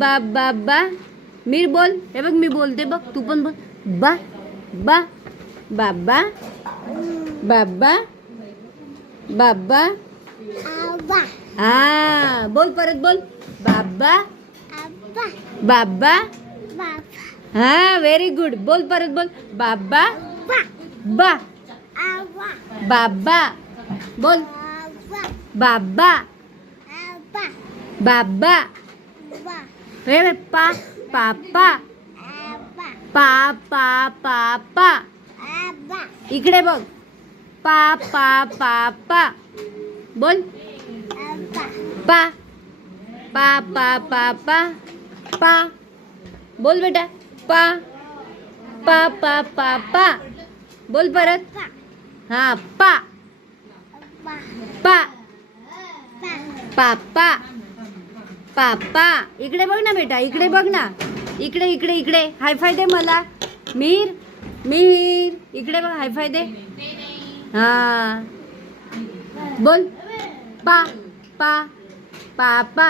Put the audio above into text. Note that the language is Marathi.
बा बा बा. मीर बोल. हे बघ मी बोलते बघ, तू पण बोल. बा बा बाबा बाबा बाबा. हा बोल, परत बोल. बाबा बाबा. हा व्हेरी गुड. बोल परत बोल. बाबा बा बाबा. बोल. बाबा बाबा. हे पा पापा. पा पा पापा. इकडे बघ. पा पा पापा. बोल. पा पा पा पापा. पा बोल बेटा. पा पा पा पापा. बोल परत. हा पा पा पापा पापा. इकडे बघ ना बेटा, इकडे बघ ना. इकडे इकडे इकडे हायफाय दे मला. मीर मीर इकडे बघ, हायफाय दे. हा बोल. पा पा पापा.